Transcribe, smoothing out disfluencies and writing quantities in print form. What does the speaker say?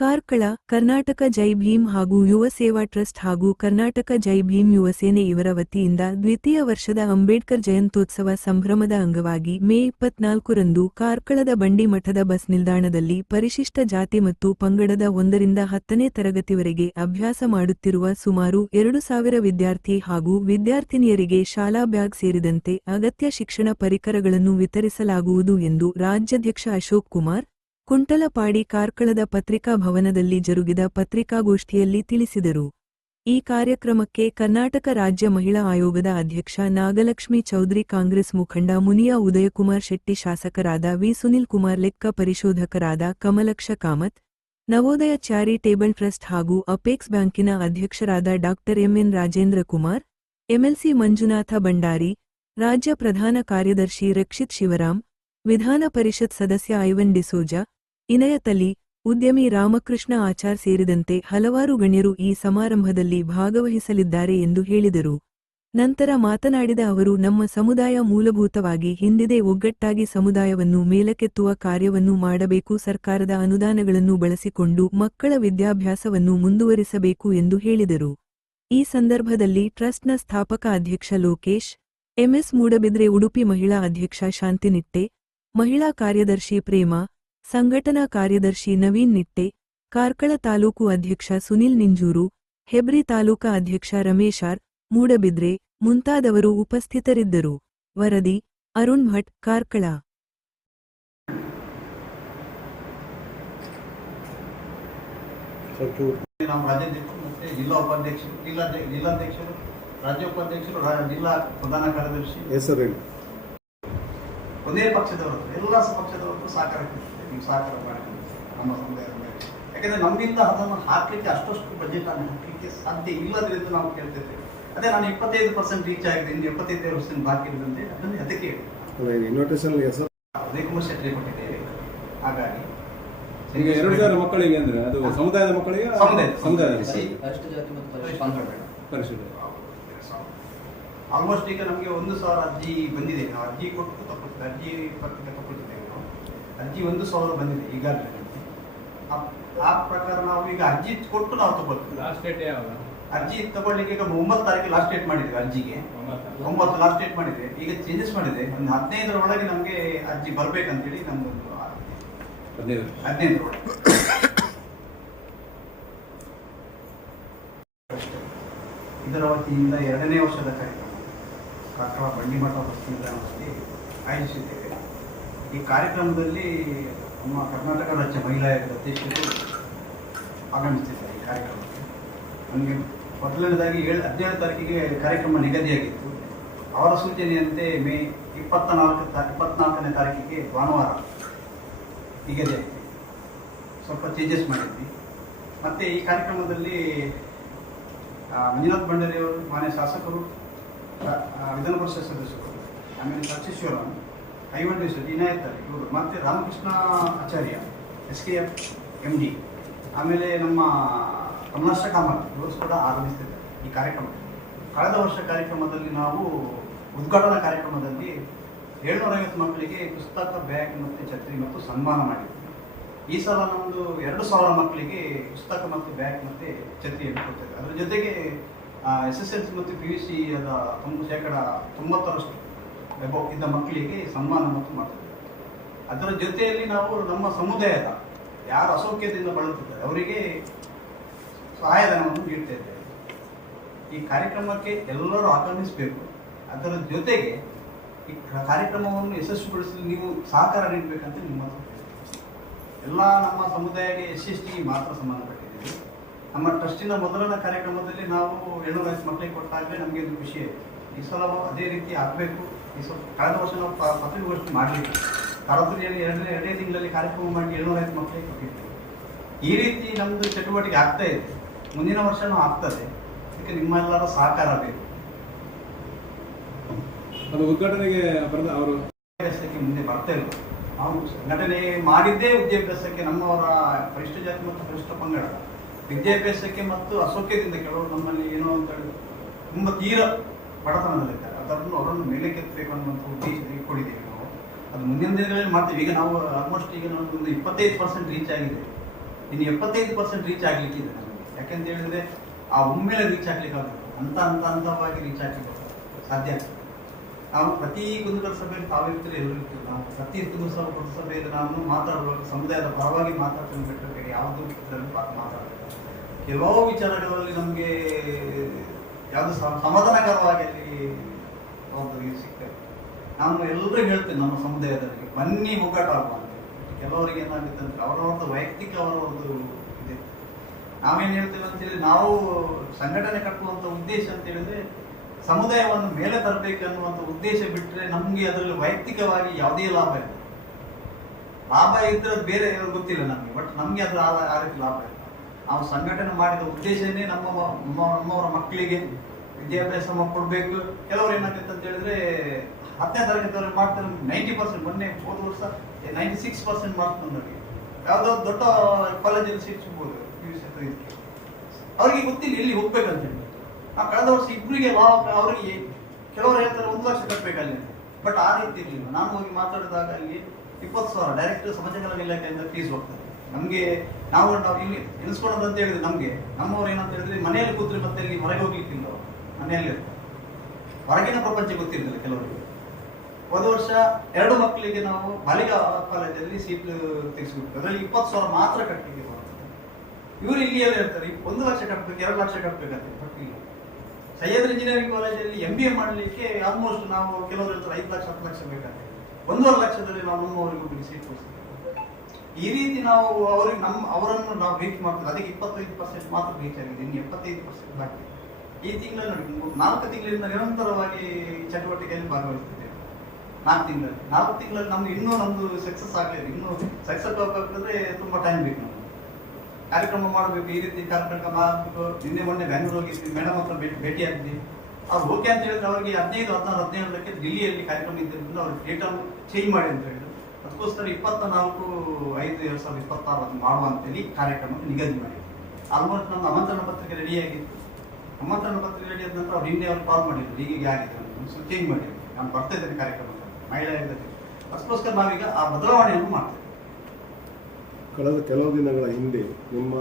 ಕಾರ್ಕಳ, ಕರ್ನಾಟಕ ಜೈ ಭೀಮ್ ಹಾಗೂ ಯುವ ಸೇವಾ ಟ್ರಸ್ಟ್ ಹಾಗೂ ಕರ್ನಾಟಕ ಜೈ ಭೀಮ್ ಯುವ ಸೇನೆ ಇವರ ವತಿಯಿಂದ ದ್ವಿತೀಯ ವರ್ಷದ ಅಂಬೇಡ್ಕರ್ ಜಯಂತ್ಯೋತ್ಸವ ಸಂಭ್ರಮದ ಅಂಗವಾಗಿ ಮೇ 24ರಂದು ಕಾರ್ಕಳದ ಬಂಡಿಮಠದ ಬಸ್ ನಿಲ್ದಾಣದಲ್ಲಿ ಪರಿಶಿಷ್ಟ ಜಾತಿ ಮತ್ತು ಪಂಗಡದ 1ರಿಂದ 10ನೇ ತರಗತಿವರೆಗೆ ಅಭ್ಯಾಸ ಮಾಡುತ್ತಿರುವ ಸುಮಾರು 2000 ವಿದ್ಯಾರ್ಥಿ ಹಾಗೂ ವಿದ್ಯಾರ್ಥಿನಿಯರಿಗೆ ಶಾಲಾ ಬ್ಯಾಗ್ ಸೇರಿದಂತೆ ಅಗತ್ಯ ಶಿಕ್ಷಣ ಪರಿಕರಗಳನ್ನು ವಿತರಿಸಲಾಗುವುದು ಎಂದು ರಾಜ್ಯಾಧ್ಯಕ್ಷ ಅಶೋಕ್ ಕುಮಾರ್ ಕುಂಟಲಪಾಡಿ ಕಾರ್ಕಳದ ಪತ್ರಿಕಾ ಭವನದಲ್ಲಿ ಜರುಗಿದ ಪತ್ರಿಕಾಗೋಷ್ಠಿಯಲ್ಲಿ ತಿಳಿಸಿದರು. ಈ ಕಾರ್ಯಕ್ರಮಕ್ಕೆ ಕರ್ನಾಟಕ ರಾಜ್ಯ ಮಹಿಳಾ ಆಯೋಗದ ಅಧ್ಯಕ್ಷ ನಾಗಲಕ್ಷ್ಮಿ ಚೌಧರಿ, ಕಾಂಗ್ರೆಸ್ ಮುಖಂಡ ಮುನಿಯಾ ಉದಯಕುಮಾರ್ ಶೆಟ್ಟಿ, ಶಾಸಕರಾದ ವಿ. ಸುನಿಲ್ ಕುಮಾರ್, ಲೆಕ್ಕ ಪರಿಶೋಧಕರಾದ ಕಮಲಕ್ಷ ಕಾಮತ್, ನವೋದಯ ಚಾರಿಟೇಬಲ್ ಟ್ರಸ್ಟ್ ಹಾಗೂ ಅಪೆಕ್ಸ್ ಬ್ಯಾಂಕಿನ ಅಧ್ಯಕ್ಷರಾದ ಡಾ. ಎಂ. ರಾಜೇಂದ್ರ ಕುಮಾರ್, ಎಂಎಲ್ಸಿ ಮಂಜುನಾಥ ಭಂಡಾರಿ, ರಾಜ್ಯ ಪ್ರಧಾನ ಕಾರ್ಯದರ್ಶಿ ರಕ್ಷಿತ್ ಶಿವರಾಮ್, ವಿಧಾನ ಪರಿಷತ್ ಸದಸ್ಯ ಐವನ್ ಡಿಸೋಜಾ, ಇನಯತ್ ಅಲಿ, ಉದ್ಯಮಿ ರಾಮಕೃಷ್ಣ ಆಚಾರ್ ಸೇರಿದಂತೆ ಹಲವಾರು ಗಣ್ಯರು ಈ ಸಮಾರಂಭದಲ್ಲಿ ಭಾಗವಹಿಸಲಿದ್ದಾರೆ ಎಂದು ಹೇಳಿದರು. ನಂತರ ಮಾತನಾಡಿದ ಅವರು, ನಮ್ಮ ಸಮುದಾಯ ಮೂಲಭೂತವಾಗಿ ಹಿಂದಿದೆ, ಒಗ್ಗಟ್ಟಾಗಿ ಸಮುದಾಯವನ್ನು ಮೇಲಕ್ಕೆತ್ತುವ ಕಾರ್ಯವನ್ನು ಮಾಡಬೇಕು, ಸರ್ಕಾರದ ಅನುದಾನಗಳನ್ನು ಬಳಸಿಕೊಂಡು ಮಕ್ಕಳ ವಿದ್ಯಾಭ್ಯಾಸವನ್ನು ಮುಂದುವರಿಸಬೇಕು ಎಂದು ಹೇಳಿದರು. ಈ ಸಂದರ್ಭದಲ್ಲಿ ಟ್ರಸ್ಟ್ನ ಸ್ಥಾಪಕ ಅಧ್ಯಕ್ಷ ಲೋಕೇಶ್, ಎಂಎಸ್ ಮೂಡಬಿದ್ರೆ, ಉಡುಪಿ ಮಹಿಳಾ ಅಧ್ಯಕ್ಷ ಶಾಂತಿ ನಿಟ್ಟೆ, ಮಹಿಳಾ ಕಾರ್ಯದರ್ಶಿ ಪ್ರೇಮಾ, ಸಂಘಟನಾ ಕಾರ್ಯದರ್ಶಿ ನವೀನ್ ನಿಟ್ಟೆ, ಕಾರ್ಕಳ ತಾಲೂಕು ಅಧ್ಯಕ್ಷ ಸುನಿಲ್ ನಿಂಜೂರು, ಹೆಬ್ರಿ ತಾಲೂಕಾ ಅಧ್ಯಕ್ಷ ರಮೇಶ್ ಆರ್. ಮೂಡಬಿದ್ರೆ ಮುಂತಾದವರು ಉಪಸ್ಥಿತರಿದ್ದರು. ವರದಿ ಅರುಣ್ ಭಟ್, ಕಾರ್ಕಳ. ಜಿಲ್ಲಾ ಉಪಾಧ್ಯಕ್ಷರು, ಜಿಲ್ಲಾಧ್ಯಕ್ಷರು, ರಾಜ್ಯ ಉಪಾಧ್ಯಕ್ಷರು, ಜಿಲ್ಲಾ ಪ್ರಧಾನ ಕಾರ್ಯದರ್ಶಿ ಹೆಸರು ಒಂದೇ ಪಕ್ಷದವರು, ಎಲ್ಲ ಪಕ್ಷದವರು ಸಹಕಾರ ಮಾಡಿ ನಮ್ಮ ಸಮುದಾಯದ ಮೇಲೆ. ಯಾಕಂದ್ರೆ ನಮ್ಮಿಂದ ಅದನ್ನು ಹಾಕಲಿಕ್ಕೆ ಅಷ್ಟು ಬಜೆಟ್ ಅನ್ನು ಹಾಕಲಿಕ್ಕೆ ಸಾಧ್ಯ ಇಲ್ಲದ್ರಿಂದ ನಾವು ಕೇಳ್ತಿದ್ದೇವೆ. ಅದೇ ನಾನು 25% ರೀಚ್ ಆಗಿದೆ, ಇನ್ನು 75% ಬಾಕಿ ಇರುದಂತೆ ಅದನ್ನು ಅದಕ್ಕೆ ಉದಯಕುಮಾರ್ ಶೆಟ್ಟಿ ಕೊಟ್ಟಿದ್ದೇವೆ. ಹಾಗಾಗಿ ಈಗ 2000 ಮಕ್ಕಳಿಗೆ ಅಂದ್ರೆ ಅದು ಸಮುದಾಯದ ಮಕ್ಕಳಿಗೆ ಆಲ್ಮೋಸ್ಟ್ ಈಗ ನಮಗೆ 1000 ಅರ್ಜಿ ಬಂದಿದೆ. ನಾವು ಅರ್ಜಿ ಕೊಟ್ಟು ತಗೊಳ್ತೇವೆ, ಅರ್ಜಿ ಪತ್ರಿಕೆ ತಗೊಳ್ತಿದ್ದೇವೆ. ನಾವು ಅರ್ಜಿ 1000 ಬಂದಿದೆ ಈಗಾಗಲೇ. ಆ ಪ್ರಕಾರ ನಾವು ಈಗ ಅರ್ಜಿ ಕೊಟ್ಟು ನಾವು ತಗೊಳ್ತೇವೆ. ಅರ್ಜಿ ತಗೊಳ್ಳಿಕ್ಕೆ ಈಗ 9 ತಾರೀಕು ಲಾಸ್ಟ್ ಡೇಟ್ ಮಾಡಿದ್ವಿ. ಅರ್ಜಿಗೆ 9 ಲಾಸ್ಟ್ ಡೇಟ್ ಮಾಡಿದ್ವಿ. ಈಗ ಚೇಂಜಸ್ ಮಾಡಿದೆ, ಒಂದು 15ರ ಒಳಗೆ ನಮಗೆ ಅರ್ಜಿ ಬರ್ಬೇಕಂತೇಳಿ ನಮ್ದೊಂದು 15ರ ಒಳಗೆ. ಇದರ ವತಿಯಿಂದ 2ನೇ ವರ್ಷದ ಕಾರ್ಯಕ್ರಮ ಕಾರ್ಕಳ ಬಂಡಿಮಠ ಬಸ್ ನಿಲ್ದಾಣದಲ್ಲಿ ಆಯೋಜಿಸಿದ್ದೇವೆ. ಈ ಕಾರ್ಯಕ್ರಮದಲ್ಲಿ ನಮ್ಮ ಕರ್ನಾಟಕ ರಾಜ್ಯ ಮಹಿಳಾ ಆಯೋಗದ ಅಧ್ಯಕ್ಷರು ಆಗಮಿಸಿದ್ದಾರೆ. ಈ ಕಾರ್ಯಕ್ರಮಕ್ಕೆ ನಮಗೆ ಮೊದಲನೇದಾಗಿ 17 ತಾರೀಕಿಗೆ ಕಾರ್ಯಕ್ರಮ ನಿಗದಿಯಾಗಿತ್ತು. ಅವರ ಸೂಚನೆಯಂತೆ ಮೇ 24ನೇ ತಾರೀಕಿಗೆ ಭಾನುವಾರ ನಿಗದಿಯಾಗಿದೆ. ಸ್ವಲ್ಪ ಚೇಂಜಸ್ ಮಾಡಿದ್ವಿ. ಮತ್ತು ಈ ಕಾರ್ಯಕ್ರಮದಲ್ಲಿ ಮಂಜುನಾಥ್ ಭಂಡಾರಿ ಅವರು, ಮಾನ್ಯ ಶಾಸಕರು, ವಿಧಾನ ಪರಿಷತ್ ಸದಸ್ಯರು, ಆಮೇಲೆ ಶಿವರಾಮ್, ಐವನ್ ಡಿಸೋಜ, ಇನಾಯತ್ ಅಲಿ ಇವರು, ಮತ್ತು ರಾಮಕೃಷ್ಣ ಆಚಾರ್ಯ, SKF MD, ಆಮೇಲೆ ನಮ್ಮ ಕಮಲಾಕ್ಷ ಕಾಮತ್ ಇವರು ಕೂಡ ಆಗಮಿಸ್ತಿದ್ದಾರೆ ಈ ಕಾರ್ಯಕ್ರಮಕ್ಕೆ. ಕಳೆದ ವರ್ಷ ಕಾರ್ಯಕ್ರಮದಲ್ಲಿ ನಾವು ಉದ್ಘಾಟನಾ ಕಾರ್ಯಕ್ರಮದಲ್ಲಿ 750 ಮಕ್ಕಳಿಗೆ ಪುಸ್ತಕ, ಬ್ಯಾಗ್ ಮತ್ತು ಛತ್ರಿ ಮತ್ತು ಸನ್ಮಾನ ಮಾಡಿದ್ವಿ. ಈ ಸಲ ನಮ್ಮದು 2000 ಮಕ್ಕಳಿಗೆ ಪುಸ್ತಕ ಮತ್ತು ಬ್ಯಾಗ್ ಮತ್ತು ಛತ್ರಿಯನ್ನು ಕೊಡ್ತೇವೆ. ಅದರ ಜೊತೆಗೆ SSLC ಮತ್ತು PUC ಅದ 90% ಇದ್ದ ಮಕ್ಕಳಿಗೆ ಸನ್ಮಾನ ಮತ್ತು ಮಾಡ್ತೇವೆ. ಅದರ ಜೊತೆಯಲ್ಲಿ ನಾವು ನಮ್ಮ ಸಮುದಾಯದ ಯಾರು ಅಸೌಖ್ಯದಿಂದ ಬಳಲುತ್ತಿದ್ದಾರೆ ಅವರಿಗೆ ಸಹಾಯಧನವನ್ನು ನೀಡ್ತಾ ಇದ್ದೇವೆ. ಈ ಕಾರ್ಯಕ್ರಮಕ್ಕೆ ಎಲ್ಲರೂ ಆಗಮಿಸಬೇಕು. ಅದರ ಜೊತೆಗೆ ಈ ಕಾರ್ಯಕ್ರಮವನ್ನು ಯಶಸ್ವಿಗೊಳಿಸಲು ನೀವು ಸಹಕಾರ ನೀಡಬೇಕಂತ ನಿಮ್ಮ ಎಲ್ಲ ನಮ್ಮ ಸಮುದಾಯಕ್ಕೆ SC/ST ಮಾತ್ರ ಸಂಬಂಧಪಟ್ಟಿದ್ದೀವಿ. ನಮ್ಮ ಟ್ರಸ್ಟಿನ ಮೊದಲನೇ ಕಾರ್ಯಕ್ರಮದಲ್ಲಿ ನಾವು 750 ಮಕ್ಕಳಿಗೆ ಕೊಟ್ಟಾಗಲೇ ನಮಗೆ ಒಂದು ಖುಷಿ ಆಯಿತು. ಈ ಸಲ ಅದೇ ರೀತಿ ಆಗಬೇಕು. ಈ ಸಲ ಕಳೆದ ವರ್ಷ ನಾವು ಪತ್ರಿಕಾಗೋಷ್ಠಿ ಮಾಡಲಿಕ್ಕೆ ಕಡತರಿಯಲ್ಲಿ 2ನೇ ತಿಂಗಳಲ್ಲಿ ಕಾರ್ಯಕ್ರಮ ಮಾಡಿ 750 ಮಕ್ಕಳಿಗೆ ಕೊಟ್ಟಿದ್ದೇವೆ. ಈ ರೀತಿ ನಮ್ಮದು ಚಟುವಟಿಕೆ ಆಗ್ತಾ ಇದೆ. ಮುಂದಿನ ವರ್ಷನೂ ಆಗ್ತದೆ. ಅದಕ್ಕೆ ನಿಮ್ಮೆಲ್ಲರ ಸಹಕಾರ ಬೇಕು. ಅದು ಉದ್ಘಾಟನೆಗೆ ಅವರು ಮುಂದೆ ಬರ್ತಾ ಇಲ್ಲ. ನಾವು ಸಂಘಟನೆ ಮಾಡಿದ್ದೇ ವಿದ್ಯಾಭ್ಯಾಸಕ್ಕೆ, ನಮ್ಮವರ ಪರಿಶಿಷ್ಟ ಜಾತಿ ಮತ್ತು ಪರಿಶಿಷ್ಟ ಪಂಗಡ ವಿದ್ಯಾಭ್ಯಾಸಕ್ಕೆ ಮತ್ತು ಅಸೌಖ್ಯದಿಂದ ಕೆಲವರು ನಮ್ಮಲ್ಲಿ ಏನೋ ಅಂತ ತುಂಬ ತೀರ ಬಡತನದಲ್ಲಿದ್ದಾರೆ. ಅವರನ್ನು ಮೇಲಕ್ಕೆತ್ತಬೇಕು ಅನ್ನುವಂಥ ಉದ್ದೇಶ ಇಟ್ಕೊಂಡಿದ್ದೀವಿ ನಾವು. ಅದು ಮುಂದಿನ ದಿನಗಳಲ್ಲಿ ಮಾಡ್ತೀವಿ. ಈಗ ನಾವು ಆಲ್ಮೋಸ್ಟ್ ಈಗ ನಾವು ಒಂದು 25% ರೀಚ್ ಆಗಿದೆ. ಇನ್ನು 75% ರೀಚ್ ಆಗ್ಲಿಕ್ಕಿದೆ ನಮಗೆ. ಯಾಕೆಂತ ಹೇಳಿದ್ರೆ ಆ ಒಮ್ಮೆಲೆ ರೀಚ್ ಆಗ್ಲಿಕ್ಕೆ ಆಗುತ್ತೆ, ಹಂತವಾಗಿ ರೀಚ್ ಆಗ್ಲಿಕ್ಕೆ ಸಾಧ್ಯ ಆಗ್ತದೆ. ನಾವು ಪ್ರತಿ ಕುಂದುಕೊರತೆ ಸಭೆಯಲ್ಲಿ ತಾವಿರ್ತೀರಿ, ಎಲ್ಲರೂ ಇರ್ತೀವಿ. ನಾವು ಪ್ರತಿ ಕುಂದುಕೊರತೆ ಸಭೆಯಲ್ಲಿ ನಾವು ಮಾತಾಡುವಾಗ ಸಮುದಾಯದ ಪರವಾಗಿ ಮಾತಾಡ್ತೀನಿ ಬಿಟ್ಟರೆ ಬೇರೆ ಯಾವುದೂ ಇದರಲ್ಲಿ ಮಾತಾಡಬೇಕು. ಕೆಲವು ವಿಚಾರಗಳಲ್ಲಿ ನಮಗೆ ಯಾವುದು ಸಮಾಧಾನಕರವಾಗಿ ಅಲ್ಲಿ ಒಂದು ಸಿಗ್ತೇವೆ. ನಾನು ಎಲ್ಲರಿಗೂ ಹೇಳ್ತೇನೆ, ನಮ್ಮ ಸಮುದಾಯದವರಿಗೆ ಬನ್ನಿ ಮುಗ್ಗಟ್ಟಾಗುವ ಅಂತ. ಕೆಲವರಿಗೆ ಏನಾಗುತ್ತೆ ಅಂದರೆ ಅವರವ್ರದ್ದು ವೈಯಕ್ತಿಕ ಅವರವ್ರದ್ದು ಇದೆ. ನಾವೇನು ಹೇಳ್ತೇವೆ ಅಂತೇಳಿ, ನಾವು ಸಂಘಟನೆ ಕಟ್ಟುವಂಥ ಉದ್ದೇಶ ಅಂತ ಹೇಳಿದ್ರೆ ಸಮುದಾಯವನ್ನು ಮೇಲೆ ತರಬೇಕು ಅನ್ನುವಂಥ ಉದ್ದೇಶ ಬಿಟ್ಟರೆ ನಮಗೆ ಅದರಲ್ಲಿ ವೈಯಕ್ತಿಕವಾಗಿ ಯಾವುದೇ ಲಾಭ ಇಲ್ಲ. ಲಾಭ ಇದ್ರೆ ಬೇರೆ ಗೊತ್ತಿಲ್ಲ ನಮಗೆ, ಬಟ್ ನಮಗೆ ಅದರ ಆ ರೀತಿ ಲಾಭ ಇಲ್ಲ. ನಾವು ಸಂಘಟನೆ ಮಾಡಿದ ಉದ್ದೇಶನೇ ನಮ್ಮವರ ಮಕ್ಕಳಿಗೆ ವಿದ್ಯಾಭ್ಯಾಸ ಕೊಡಬೇಕು. ಕೆಲವರು ಏನಾಗುತ್ತೆ ಅಂತ ಹೇಳಿದ್ರೆ 10ನೇ ತರಗತಿವರೆಗೆ ಮಾಡ್ತಾರೆ, 90%. ಮೊನ್ನೆ ಹೋದ ವರ್ಷ 96% ಮಾರ್ಕ್ಸ್ ಬಂದವರಿಗೆ ಯಾವುದೋ ದೊಡ್ಡ ಕಾಲೇಜಲ್ಲಿ ಸೀಟ್ ಸಿಗ್ಬೋದು. ಅವರಿಗೆ ಗೊತ್ತಿಲ್ಲ ಎಲ್ಲಿ ಹೋಗ್ಬೇಕಂತ ಹೇಳಿ. ನಾವು ಕಳೆದ ವರ್ಷ ಇಬ್ಬರಿಗೆ ಅವರಿಗೆ ಕೆಲವರು ಹೇಳ್ತಾರೆ 1 ಲಕ್ಷ ಕಟ್ಟಬೇಕಲ್ಲಿ, ಬಟ್ ಆ ರೀತಿ ಇರಲಿಲ್ಲ. ನಾನು ಹೋಗಿ ಮಾತಾಡಿದಾಗ ಅಲ್ಲಿ 20,000 ಡೈರೆಕ್ಟ್ ಸಮಾಜ ಕಲ್ಯಾಣ ಇಲಾಖೆಯಿಂದ ಫೀಸ್ ಹೋಗ್ತದೆ ನಮಗೆ. ನಾವು ಇಲ್ಲಿ ಎನಿಸ್ಕೊಳ್ಳೋದು ಅಂತ ಹೇಳಿದ್ರೆ ನಮಗೆ ನಮ್ಮವ್ರು ಏನಂತ ಹೇಳಿದ್ರೆ ಮನೆಯಲ್ಲಿ ಕೂತ್ರೆ ಮತ್ತೆ ಇಲ್ಲಿ ಹೊರಗೆ ಹೋಗ್ಲಿಕ್ಕಿಲ್ಲ, ಮನೆಯಲ್ಲಿ ಹೊರಗಿನ ಪ್ರಪಂಚ ಗೊತ್ತಿರಲಿಲ್ಲ ಕೆಲವರಿಗೆ. ಹೋದ ವರ್ಷ 2 ಮಕ್ಕಳಿಗೆ ನಾವು ಬಾಲಿಕಾ ಕಾಲೇಜಲ್ಲಿ ಸೀಟ್ ತೆಗೆಸ್ಬಿಟ್ಟು ಅದರಲ್ಲಿ 20,000 ಮಾತ್ರ ಕಟ್ಟಲಿಕ್ಕೆ ಬರ್ತದೆ. ಇವರು ಇಲ್ಲಿಯಲ್ಲೇ ಹೇಳ್ತಾರೆ 1 ಲಕ್ಷ ಕಟ್ಟಬೇಕು, 2 ಲಕ್ಷ ಕಟ್ಟಬೇಕಂತ. ಬಟ್ ಇಲ್ಲ, ಸಹ್ಯಾದ್ರಿ ಇಂಜಿನಿಯರಿಂಗ್ ಕಾಲೇಜಲ್ಲಿ MBA ಮಾಡಲಿಕ್ಕೆ ಆಲ್ಮೋಸ್ಟ್ ನಾವು ಕೆಲವರು ಹೇಳ್ತಾರೆ 5 ಲಕ್ಷ 10 ಲಕ್ಷ ಬೇಕಂತೆ. 1.5 ಲಕ್ಷದಲ್ಲಿ ನಾವು ನಮ್ಮವರಿಗೂ ಸೀಟ್ ಕೊಡ್ತೀವಿ. ಈ ರೀತಿ ನಾವು ಅವರನ್ನು ನಾವು ರೀಚ್ ಮಾಡ್ತೀವಿ. ಅದಕ್ಕೆ 25% ಮಾತ್ರ ರೀಚ್ ಆಗಿದೆ, ಇನ್ನು 75% ಬಾಕಿ. ಈ ತಿಂಗಳಲ್ಲಿ 4 ತಿಂಗಳಿಂದ ನಿರಂತರವಾಗಿ ಚಟುವಟಿಕೆಯಲ್ಲಿ ಭಾಗವಹಿಸ್ತಿದ್ದೇವೆ. 4 ತಿಂಗಳಲ್ಲಿ ನಮ್ಗೆ ಇನ್ನೂ ನಮ್ದು ಸಕ್ಸಸ್ ಆಗಲಿಲ್ಲ. ಇನ್ನೂ ಸಕ್ಸಸ್ ಆಗಬೇಕಾದ್ರೆ ತುಂಬಾ ಟೈಮ್ ಬೇಕು. ನಮ್ಗೆ ಕಾರ್ಯಕ್ರಮ ಮಾಡಬೇಕು, ಈ ರೀತಿ ಕಾರ್ಯಕ್ರಮ ಮಾಡಬೇಕು. ಮೊನ್ನೆ ಬೆಂಗಳೂರು ಹೋಗಿದ್ವಿ, ಮೇಡಮ್ ಹತ್ರ ಭೇಟಿ ಆಗಿದ್ವಿ. ಅವ್ರು ಓಕೆ ಅಂತ ಹೇಳಿದ್ರೆ ಅವರಿಗೆ 15, 16, 17ಕ್ಕೆ ದಿಲ್ಲಿಯಲ್ಲಿ ಕಾರ್ಯಕ್ರಮ ಇದ್ದರಿಂದ ಅವ್ರಿಗೆ ಡೇಟನ್ನು ಚೇಂಜ್ ಮಾಡಿ ಅಂತ ಹೇಳಿದ್ರು. ಅದಕ್ಕೋಸ್ಕರ 24/5/2026 ಮಾಡುವ ಅಂತೇಳಿ ಕಾರ್ಯಕ್ರಮಕ್ಕೆ ನಿಗದಿ ಮಾಡಿ. ಆಲ್ಮೋಸ್ಟ್ ನಮ್ಮ ಆಮಂತ್ರಣ ಪತ್ರಿಕೆ ರೆಡಿ ಆಗಿತ್ತು. ಆಮಂತ್ರಣ ಪತ್ರಿಕೆ ರೆಡಿ ಆದ ನಂತರ ಅವ್ರು ಹಿಂದೆ ಅವ್ರು ಕಾಲ್ ಮಾಡಿದ್ರು, ಹೀಗೆ ಆಗಿದೆ ಸ್ವಲ್ಪ ಚೇಂಜ್ ಮಾಡಿದ್ರು, ನಾನು ಬರ್ತಾ ಇದ್ದೇನೆ ಕಾರ್ಯಕ್ರಮಕ್ಕೆ, ಮಹಿಳಾ ಇರ್ತದೆ. ಅದಕ್ಕೋಸ್ಕರ ನಾವೀಗ ಆ ಬದಲಾವಣೆಯನ್ನು ಮಾಡ್ತೇವೆ. ಕಳೆದ ಕೆಲವು ದಿನಗಳ ಹಿಂದೆ ನಿಮ್ಮ